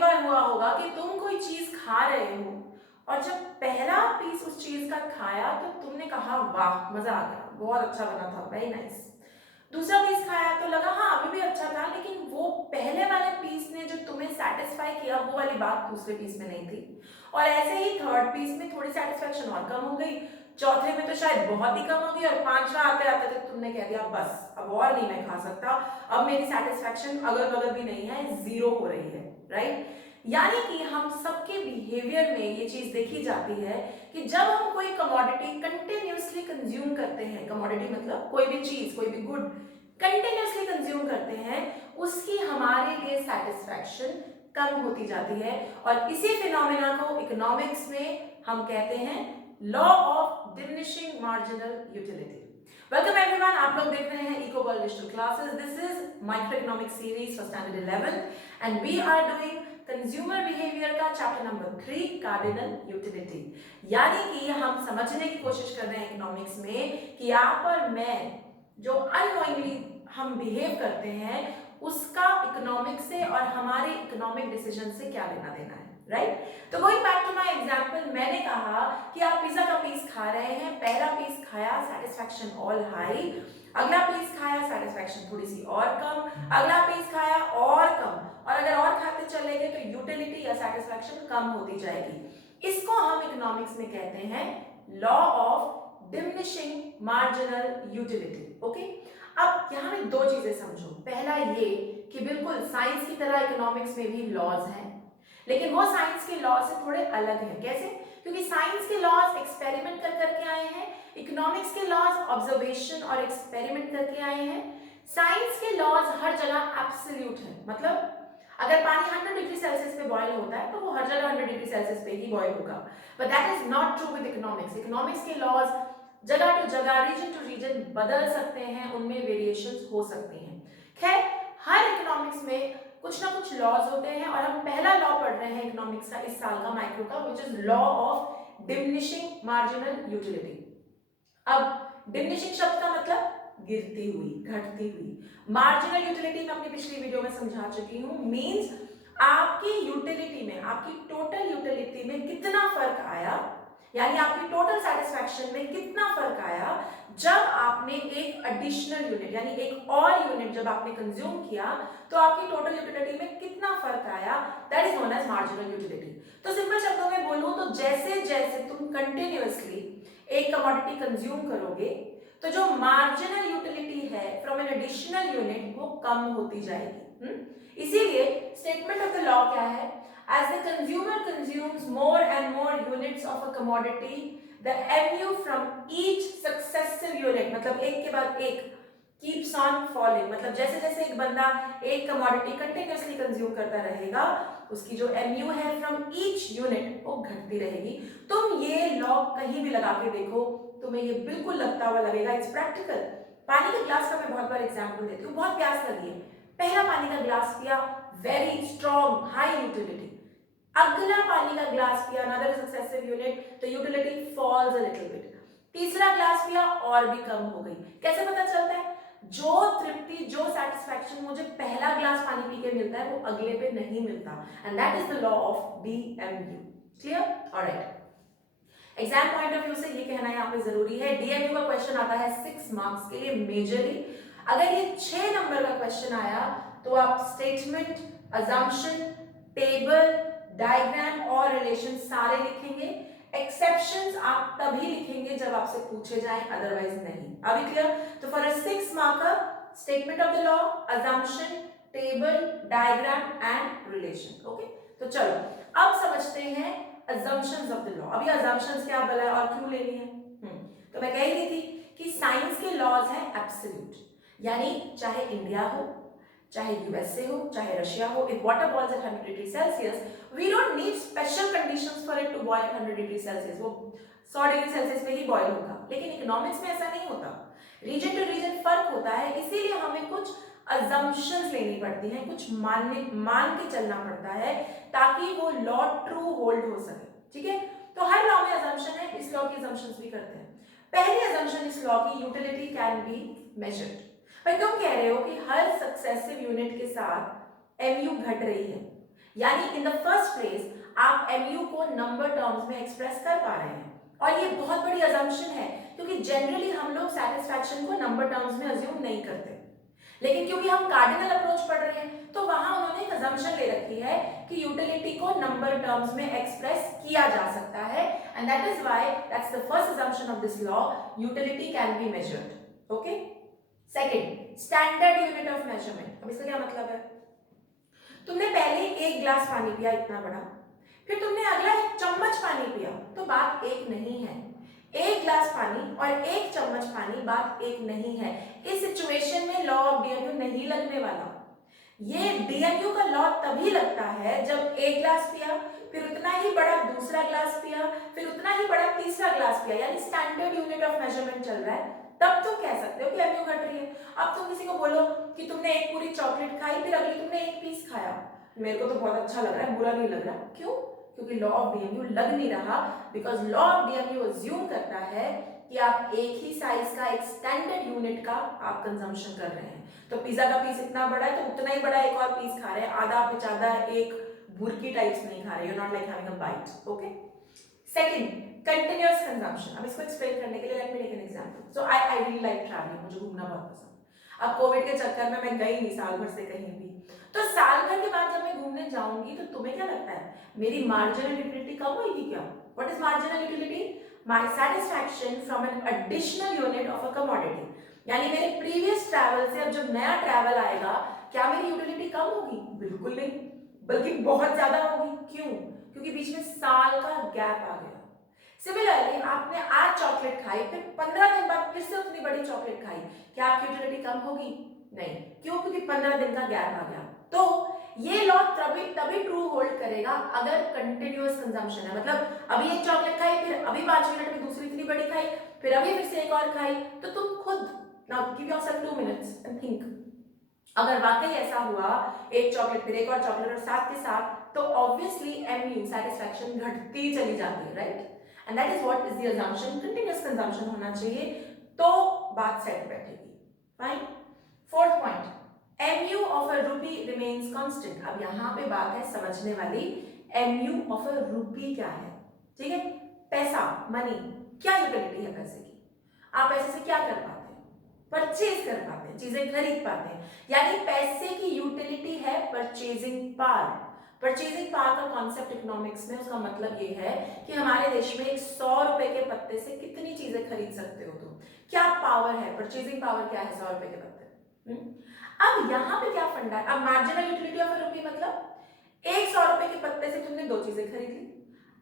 बार हुआ होगा कि तुम कोई चीज खा रहे हो और जब पहला पीस उस चीज का खाया तो तुमने कहा वाह मजा आ गया, बहुत अच्छा बना था, वेरी नाइस। दूसरा पीस खाया तो लगा हाँ अभी भी अच्छा था, लेकिन वो पहले वाले पीस ने जो तुम्हें सेटिस्फाई किया वो वाली बात दूसरे पीस में नहीं थी। और ऐसे ही थर्ड पीस में थोड़ी सेटिस्फेक्शन और कम हो गई, चौथे में तो शायद बहुत ही कम हो गई, और पांचवा आते आते तो तुमने कह दिया बस अब और नहीं मैं खा सकता, अब मेरी सेटिस्फेक्शन अगल बगल भी नहीं है, जीरो हो रही है, राइट। यानी कि हम सबके बिहेवियर में ये चीज देखी जाती है कि जब हम कोई कमोडिटी कंटिन्यूअसली कंज्यूम करते हैं, कमोडिटी मतलब कोई भी चीज कोई भी गुड कंटिन्यूअसली कंज्यूम करते हैं, उसकी हमारे लिए सेटिस्फैक्शन कम होती जाती है। और इसी फिनोमेना को इकोनॉमिक्स में हम कहते हैं law of diminishing marginal utility. Welcome everyone, आप लोग देख रहे हैं eco world digital classes. This is micro economic series for standard 11 and we are doing consumer behaviour का चैप्टर नंबर 3 कार्डिनल यूटिलिटी। यानी कि हम समझने की कोशिश कर रहे हैं इकोनॉमिक्स में कि आप और मैं जो अननोइंगली हम बिहेव करते हैं उसका इकोनॉमिक से और हमारे इकोनॉमिक डिसीजन से क्या लेना देना है, राइट। तो going back to my example, मैंने कहा कि आप पिज्जा का पीस खा रहे हैं, पहला पीस खाया सेटिस्फैक्शन ऑल हाई, अगला पीस खाया सेटिस्फैक्शन थोड़ी सी और कम, अगला पीस खाया और कम, और अगर और खाते चले गए तो यूटिलिटी या सेटिस्फैक्शन कम होती जाएगी। इसको हम इकोनॉमिक्स में कहते हैं law of diminishing marginal utility. Okay, अब यहां में दो चीजें समझो। पहला ये कि बिल्कुल साइंस की तरह इकोनॉमिक्स में भी लॉज हैं, लेकिन वो साइंस के लॉ से थोड़े अलग हैं। कैसे? क्योंकि साइंस के लॉज एक्सपेरिमेंट कर करके आए हैं, इकोनॉमिक्स के लॉज ऑब्जर्वेशन और एक्सपेरिमेंट करके आए हैं। साइंस के लॉज हर जगह एब्सोल्यूट है, मतलब अगर पानी 100 डिग्री सेल्सियस पे बॉयल होता है तो वो हर जगह 100 डिग्री सेल्सियस पे ही बॉयल होगा, but that is not true with economics. Economics के लॉज जगह टू जगह, रीजन टू रीजन बदल सकते हैं, उनमें वेरिएशंस हो सकती हैं। खैर, हर इकोनॉमिक्स में कुछ ना कुछ लॉज होते हैं, और हम पहला लॉ पढ़ रहे हैं इकोनॉमिक्स का इस साल का माइक्रो का, which is law of diminishing marginal utility. अब डिमिनिशिंग शब्द का मतलब गिरती हुई, घटती हुई। मार्जिनल यूटिलिटी मैं अपनी पिछली वीडियो में समझा चुकी हूं, मींस आपकी यूटिलिटी में, आपकी टोटल यूटिलिटी में कितना फर्क आया, यानी आपकी टोटल सेटिस्फैक्शन में कितना फर्क आया जब आपने एक एडिशनल यूनिट यानी एक और यूनिट जब आपने कंज्यूम किया, तो आपकी टोटल यूटिलिटी में कितना फर्क आया, that is known as marginal utility. तो सिंपल शब्दों में बोलूं तो जैसे जैसे तुम कंटिन्यूअसली एक कमोडिटी कंज्यूम करोगे तो जो मार्जिनल यूटिलिटी है फ्रॉम एन एडिशनल यूनिट वो कम होती जाएगी। इसीलिए स्टेटमेंट ऑफ द लॉ क्या है? As the consumer consumes more and more units of a commodity, the MU from each successive unit, मतलब एक के बाद एक, keeps on falling, मतलब जैसे जैसे एक बंदा एक commodity continuously consume करता रहेगा, उसकी जो MU है from each unit वो घटती रहेगी। तुम ये लॉ कहीं भी लगा के देखो, तुम्हें ये बिल्कुल लगता हुआ लगेगा, इट्स प्रैक्टिकल। पानी के ग्लास का मैं बहुत बार एग्जाम्पल देती हूँ। बहुत प्यास लगी है, पहला पानी का ग्लास पिया, वेरी स्ट्रॉन्ग हाई यूटिलिटी, अगला पानी का ग्लास पिया, another successive unit, तो utility falls a little bit, तीसरा ग्लास पिया और भी कम हो गई। कैसे पता चलता है? जो तृप्ति, जो सेटिस्फैक्शन मुझे पहला ग्लास पानी पी के मिलता है वो अगले पे नहीं मिलता, and that is the law of DMU। Clear? Alright. Exam point of view से ये कहना यहाँ पे जरूरी है, DMU का क्वेश्चन आता है 6 मार्क्स के लिए मेजरली। अगर ये 6 नंबर का क्वेश्चन आया तो आप स्टेटमेंट, अजम्पशन, टेबल, डायग्राम और रिलेशन सारे लिखेंगे। एक्सेप्शंस आप तभी लिखेंगे जब आपसे पूछे जाए, अदरवाइज नहीं। अभी क्लियर? तो for a 6 marker, statement of the law, assumption, table, diagram and relation. Okay, तो चलो अब समझते हैं assumptions of the law। अभी assumptions क्या बोला और क्यों लेनी है? तो मैं कह रही थी कि साइंस के लॉज हैं एब्सोल्यूट, यानी चाहे इंडिया हो, चाहे यूएसए हो, चाहे रशिया हो, if water boils at 100 degree Celsius, we don't need special conditions for it to boil at 100 degree Celsius, वो 100 डिग्री सेल्सियस में ही बॉयल होगा। लेकिन इकोनॉमिक्स में ऐसा नहीं होता, रीजन टू रीजन फर्क होता है, इसीलिए हमें कुछ assumptions लेनी पड़ती हैं, कुछ मान के चलना पड़ता है ताकि वो लॉ ट्रू होल्ड हो सके। ठीक है, तो हर लॉ में assumption है, इस लॉ की assumptions भी करते हैं। पहली assumption इस लॉ की, यूटिलिटी कैन बी मेजर्ड। भाई तुम कह रहे हो कि हर सक्सेसिव यूनिट के साथ MU घट रही है, यानी इन द फर्स्ट प्लेस आप MU को नंबर टर्म्स में एक्सप्रेस कर पा रहे हैं, और ये बहुत बड़ी अजम्पशन है क्योंकि जनरली हम लोग सेटिस्फैक्शन को नंबर टर्म्स में अज्यूम नहीं करते, लेकिन क्योंकि हम कार्डिनल अप्रोच पढ़ रहे हैं तो वहां उन्होंने एक अजम्पशन ले रखी है कि यूटिलिटी को नंबर टर्म्स में एक्सप्रेस किया जा सकता है, and that is why that's the first assumption of this law, utility can be measured. Okay, second, standard unit of measurement. अब इसका क्या मतलब है? तुमने पहले एक ग्लास पानी पिया इतना बड़ा, फिर तुमने अगला एक चम्मच पानी पिया, तो बात एक नहीं है। एक ग्लास पानी और एक चम्मच पानी बात एक नहीं है। इस सिचुएशन में लॉ ऑफ डीएमयू नहीं लगने वाला। ये डीएमयू का लॉ तभी लगता है जब एक ग्लास पिया, फिर उतना ही बड़ा दूसरा ग्लास पिया, फिर उतना ही बड़ा तीसरा ग्लास पिया, यानी स्टैंडर्ड यूनिट ऑफ मेजरमेंट चल रहा है, तब तुम कह सकते हो कि एमयू घट रही है। अब तुम किसी को बोलो कि तुमने एक पूरी चॉकलेट खाई, फिर अगली तुमने एक पीस खाया, मेरे को तो बहुत अच्छा लग रहा है, बुरा नहीं लग रहा। क्यों? क्योंकि लॉ ऑफ डीएमयू लग नहीं रहा, because law of DMU assume करता है कि आप एक ही साइज का एक स्टैंडर्ड यूनिट का आप कंजम्पशन कर रहे हैं। तो पिज्जा का पीस इतना बड़ा है तो उतना ही बड़ा एक और पीस खा रहे हैं, आधा पिचादा एक बुरकी टाइप्स नहीं खा रहे, you not like having a bite. Okay, second, continuous consumption. अब इसको एक्सप्लेन करने के लिए let me take an example. So I really like travelling, मुझे घूमना बहुत पसंद। अब कोविड के चक्कर में मैं गई नहीं साल भर से कहीं भी, तो साल भर के बाद जब मैं घूमने जाऊंगी तो तुम्हें क्या लगता है मेरी मार्जिनल यूटिलिटी कम होगी क्या? What is marginal utility? My satisfaction from an additional unit of a commodity, यानी मेरे प्रीवियस ट्रैवल से अब जब नया ट्रैवल आएगा क्या मेरी यूटिलिटी कम होगी? बिल्कुल नहीं, बल्कि बहुत ज्यादा होगी। क्यों? क्योंकि बीच में साल का गैप आ गया। सिमिलरली आपने आज चॉकलेट खाई, फिर 15 दिन बाद फिर से उतनी बड़ी चॉकलेट खाई, क्या आपकी यूटिलिटी कम होगी? नहीं। क्यों? क्योंकि 15 दिन का गैप आ गया। तो ये लॉ तभी ट्रू होल्ड करेगा अगर कंटिन्यूअस कंजम्पशन है, मतलब अभी एक चॉकलेट खाई, फिर अभी 5 मिनट में दूसरी इतनी बड़ी खाई, फिर अभी फिर से एक और खाई, तो तुम खुद now give yourself 2 minutes and think, अगर वाकई ऐसा हुआ एक चॉकलेट फिर एक और चॉकलेट और साथ के साथ, तो ऑब्वियसली एमयू सैटिस्फैक्शन घटती चली जाती है, right? And that is what is the assumption, continuous consumption होना चाहिए तो बात सेट बैठेगी। Fine. Fourth point, MU of a रूपी रिमेन्स कांस्टेंट। अब यहां पे बात है समझने वाली, MU ऑफ अ रूपी क्या है? ठीक है, पैसा, मनी, क्या यूटिलिटी है पैसे की? आप पैसे से क्या कर पाते हैं? परचेज कर पाते हैं, चीजें खरीद पाते हैं, यानी पैसे की यूटिलिटी है परचेजिंग पावर। परचेजिंग पावर का कॉन्सेप्ट इकोनॉमिक्स में उसका मतलब ये है कि हमारे देश में एक 100 रुपए के पत्ते से कितनी चीजें खरीद सकते हो तुम, क्या पावर है, परचेजिंग पावर क्या है 100 रुपए के पत्ते। अब यहाँ पे क्या फंडा है? अब मार्जिनल यूटिलिटी ऑफ अ रूपी मतलब एक 100 रुपए के पत्ते से तुमने 2 चीजें खरीद ली,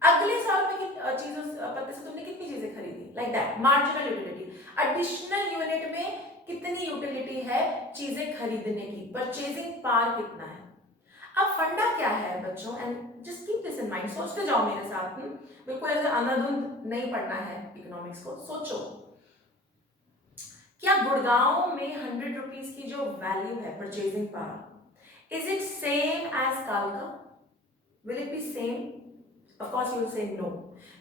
अगले 100 रुपए की चीजों पत्ते से तुमने कितनी चीजें खरीदी, like that marginal utility. Additional unit में कितनी यूटिलिटी है चीजें खरीदने की, परचेजिंग पावर कितना है। अब फंडा क्या है बच्चों, and just keep this in mind, सोचते जाओ मेरे साथ। बिल्कुल ऐसे अंधाधुंध नहीं पढ़ना है इकोनॉमिक्स को, सोचो क्या गुड़गांव में 100 रुपीज की जो वैल्यू है purchasing power, is it same as कालका? Will it be same? Of course you will say no,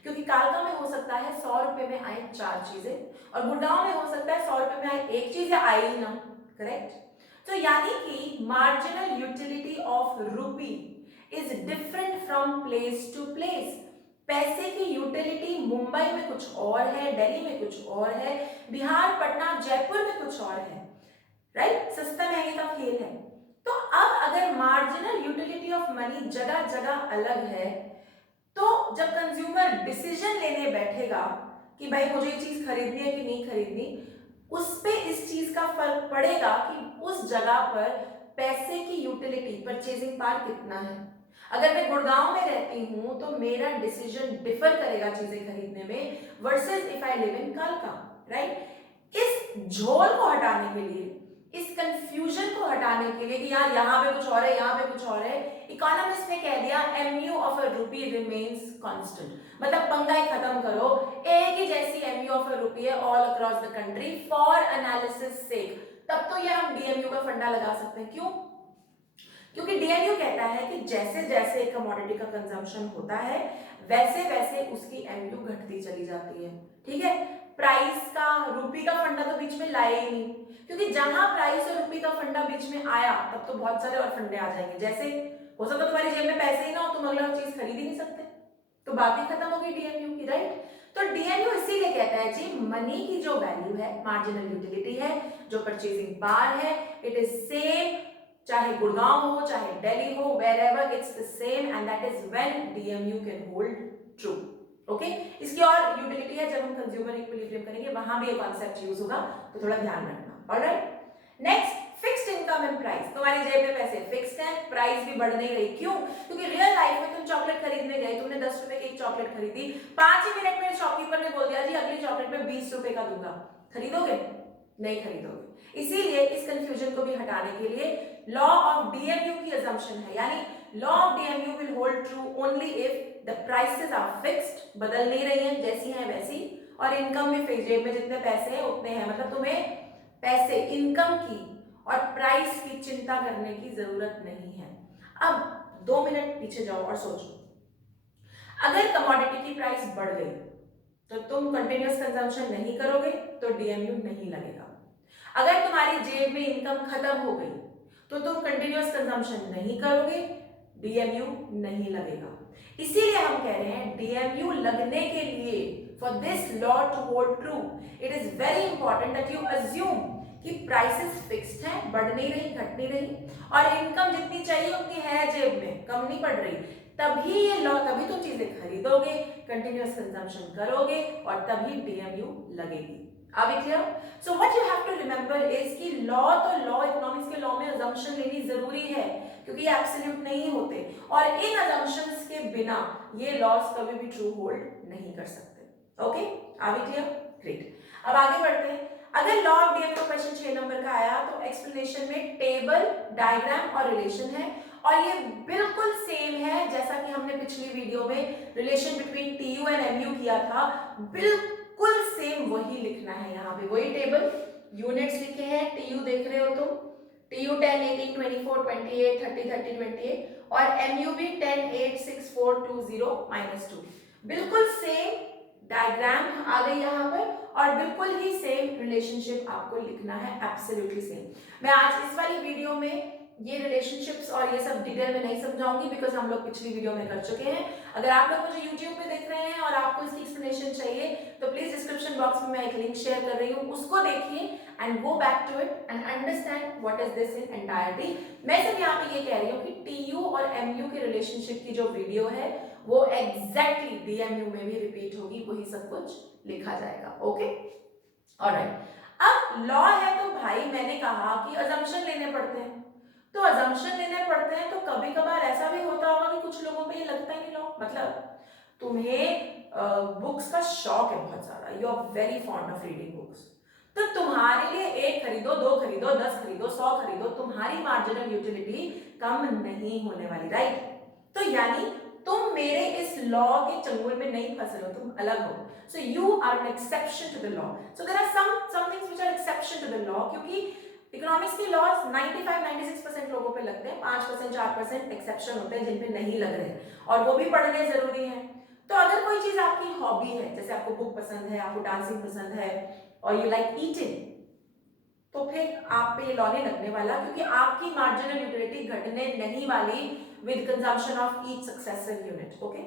क्योंकि कालका में हो सकता है 100 रुपए में आए 4 चीजें और गुड़गांव में हो सकता है 100 रुपए में आए एक चीज या आई ही ना, करेक्ट? तो यानी कि marginal utility of rupee is different from place to place. पैसे की यूटिलिटी मुंबई में कुछ और है, दिल्ली में कुछ और है, बिहार, पटना, जयपुर में कुछ और है, राइट? सस्ता महंगे का खेल है। तो अब अगर मार्जिनल यूटिलिटी ऑफ मनी जगह जगह अलग है, तो जब कंज्यूमर डिसीजन लेने बैठेगा कि भाई मुझे ये चीज खरीदनी है कि नहीं खरीदनी, उस पे इस चीज का फर्क पड़ेगा कि उस जगह पर पैसे की यूटिलिटी, परचेजिंग पावर कितना है। अगर मैं गुड़गांव में रहती हूं तो मेरा डिसीजन डिफर करेगा चीजें खरीदने में versus if I live in कालका, राइट? इस झोल को हटाने के लिए, इस कंफ्यूजन को हटाने के लिए कि यार यहाँ पे कुछ और है, यहाँ पे कुछ और है, इकोनॉमिस्ट ने कह दिया MU ऑफ अ रूपी रिमेन्स कांस्टेंट। मतलब पंगा ही खत्म करो, एक ही जैसी MU ऑफ अ रूपी है all across the country for analysis sake. तब तो ये हम DMU का फंडा लगा सकते हैं। क्यों? क्योंकि DMU कहता है कि जैसे जैसे कमोडिटी का कंजम्पशन होता है वैसे वैसे उसकी MU घटती चली जाती है। ठीक है, प्राइस का, रूपी का फंडा तो बीच में लाए ही नहीं, क्योंकि जहां प्राइस और रूपी का फंडा बीच में आया तब तो बहुत सारे और फंडे आ जाएंगे। जैसे हो सकता है तुम्हारी जेब में पैसे ही ना हो, तुम अगला चीज खरीद ही नहीं सकते, तो बात ही खत्म होगी डीएमयू की, राइट। तो डीएमयू इसीलिए कहता है जी मनी की जो वैल्यू है, मार्जिनल यूटिलिटी है, जो परचेजिंग पावर है, इट इज सेम, चाहे गुड़गांव हो चाहे दिल्ली हो, wherever it's the same and that is when DMU can hold true. Okay इसकी और यूटिलिटी है जब हम कंज्यूमर इक्विलिब्रियम करेंगे, वहां भी ये कॉन्सेप्ट यूज होगा, तो थोड़ा ध्यान रखना। Alright, next fixed income and price. तुम्हारी जेब में पैसे फिक्स्ड हैं, प्राइस भी बढ़ नहीं रही, क्यों? क्योंकि रियल लाइफ में तुम चॉकलेट खरीदने गए, तुमने 10 रुपए की एक चॉकलेट खरीदी, 5 ही मिनट में शॉपकीपर ने बोल दिया जी अगली चॉकलेट में 20 रुपए का दूंगा, खरीदोगे? नहीं खरीदोगे। इसीलिए इस कंफ्यूजन को भी हटाने के लिए लॉ ऑफ डीएमयू की अजम्पशन है, यानी law of DMU will hold true only if the prices are fixed, बदल नहीं रही हैं, जैसी हैं वैसी, और इनकम में फिक्स, जेब में जितने पैसे हैं उतने हैं, मतलब तुम्हें पैसे, इनकम की और प्राइस की चिंता करने की जरूरत नहीं है। अब 2 मिनट पीछे जाओ और सोचो, अगर कमोडिटी की प्राइस बढ़ गई तो तुम कंटिन्यूअस कंजम्पशन नहीं करोगे तो डीएमयू नहीं लगेगा। अगर तुम्हारी जेब में इनकम खत्म हो गई तो तुम कंटिन्यूअस कंजम्पशन नहीं करोगे, डीएमयू नहीं लगेगा। इसीलिए हम कह रहे हैं डीएमयू लगने के लिए, for this law to hold true, it is very important that you assume कि प्राइसेस फिक्स्ड हैं, बढ़ नहीं रही, घट नहीं रही, और इनकम जितनी चाहिए उतनी है जेब में, कम नहीं पड़ रही, तभी ये लॉ, तभी तुम चीजें खरीदोगे, कंटिन्यूअस कंजम्पशन करोगे और तभी डीएमयू लगेगी। Are we clear? So what you have to remember is कि लॉ, तो लॉ, इकोनॉमिक्स के लॉ में अजम्पशन लेनी जरूरी है क्योंकि ये एब्सोल्यूट नहीं होते, और इन अजम्पशंस के बिना ये लॉस कभी भी ट्रू होल्ड नहीं कर सकते। Okay, are we clear? Great. अब आगे बढ़ते हैं। अगर लॉ ऑफ डीएमयू का क्वेश्चन 6 नंबर का आया तो एक्सप्लेनेशन में टेबल, डायग्राम और रिलेशन है, और ये बिल्कुल सेम है जैसा कि हमने पिछली वीडियो में relation between TU and MU किया था, बिल्कुल सेम वही लिखना है। यहाँ पे वही टेबल, यूनिट्स लिखे हैं, टीयू देख रहे हो तुम, टीयू 10, 18, 24, 28, 30, 30, 28, और एमयू भी 10, 8, 6, 4, 2, 0, -2, बिल्कुल सेम डायग्राम आ गई यहाँ पर, और बिल्कुल ही सेम रिलेशनशिप आपको लिखना है, एब्सोल्युटली सेम। मैं आज इस वाली वीडियो में ये रिलेशनशिप्स और ये सब डिटेल में नहीं समझाऊंगी बिकॉज हम लोग पिछली वीडियो में कर चुके हैं। अगर आप लोग मुझे यूट्यूब पे देख रहे हैं और आपको इसकी एक्सप्लेनेशन चाहिए तो प्लीज डिस्क्रिप्शन बॉक्स में मैं एक लिंक शेयर कर रही हूँ, उसको देखिए and go back to it and understand what is this in entirety. मैं सिर्फ यहाँ पे ये कह रही हूँ कि टीयू और एमयू के रिलेशनशिप की जो वीडियो है वो एग्जैक्टली डीएमयू में भी रिपीट होगी, वही सब कुछ लिखा जाएगा। Okay, alright. अब लॉ है तो भाई मैंने कहा कि अजम्पशन लेने पड़ते हैं, तो अजम्पशन लेने पड़ते हैं तो कभी कभार ऐसा भी होता होगा कि कुछ लोगों पे ये लगता ही नहीं लॉ, मतलब तुम्हें बुक्स का शौक है बहुत ज्यादा, you are very fond of reading books, तो तुम्हारे लिए 1 खरीदो, 2 खरीदो, 10 खरीदो, 100 खरीदो, तुम्हारी मार्जिनल यूटिलिटी कम नहीं होने वाली, राइट। तो यानी तुम मेरे इस लॉ के चंगुल में नहीं फंसे हो, तुम अलग हो, so you are an exception to the law. So there are some things which are exception to the law, क्योंकि इकोनॉमिक्स के लॉज 95-96% लोगों पे लगते हैं, 5% 4% एक्सेप्शन होते हैं जिन पे नहीं लग रहे, और वो भी पढ़ने जरूरी है। तो अगर कोई चीज आपकी हॉबी है, जैसे आपको बुक पसंद है, आपको डांसिंग पसंद है, और यू लाइक ईटिंग, तो फिर आप पे ये लॉ नहीं लगने वाला, क्योंकि आपकी मार्जिनल यूटिलिटी घटने नहीं वाली with consumption of each successive unit. Okay,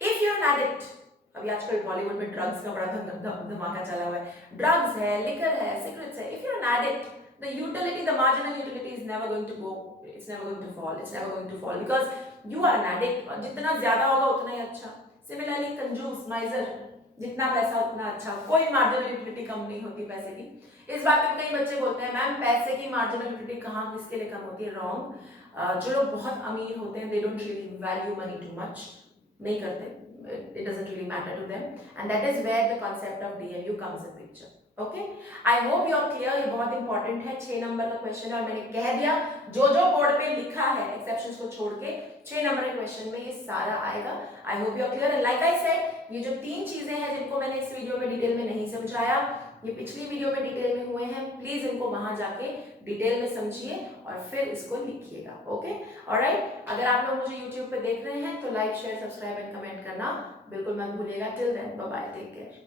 if you are an addict, अभी आजकल बॉलीवुड में ड्रग्स का बड़ा धमाका चला हुआ है, ड्रग्स है, लिकर है, सिगरेट्स है, if you are an addict, the utility, the marginal utility is never going to go, it's never going to fall, it's never going to fall because you are an addict, और जितना ज्यादा होगा उतना ही अच्छा। Similarly कंजूस, माइजर, जितना पैसा उतना अच्छा, कोई मार्जिनल यूटिलिटी कम नहीं होती पैसे की। इस बात पे कई बच्चे बोलते हैं मैम पैसे की मार्जिनल यूटिलिटी कहाँ किसके लिए कम होती है, रॉन्ग। जो लोग बहुत अमीर होते हैं they don't really value money too much, नहीं करते, it doesn't really matter to them, and that is where the concept of DMU comes in picture। Okay, I hope you are clear. ये बहुत इंपॉर्टेंट है, 6 number का question है, और मैंने कह दिया जो जो बोर्ड पे लिखा है एक्सेप्शंस को छोड़ के 6 नंबर के क्वेश्चन में ये सारा आएगा। I hope you are clear. And like I said, ये जो 3 चीजें हैं जिनको मैंने इस वीडियो में डिटेल में नहीं समझाया, ये पिछली वीडियो में डिटेल में हुए हैं, प्लीज इनको वहां जाके डिटेल में समझिए और फिर इसको लिखिएगा। Okay, alright. अगर आप लोग मुझे यूट्यूब पे देख रहे हैं तो like, share, subscribe and comment करना बिल्कुल मत भूलिएगा। Till then bye bye, take care.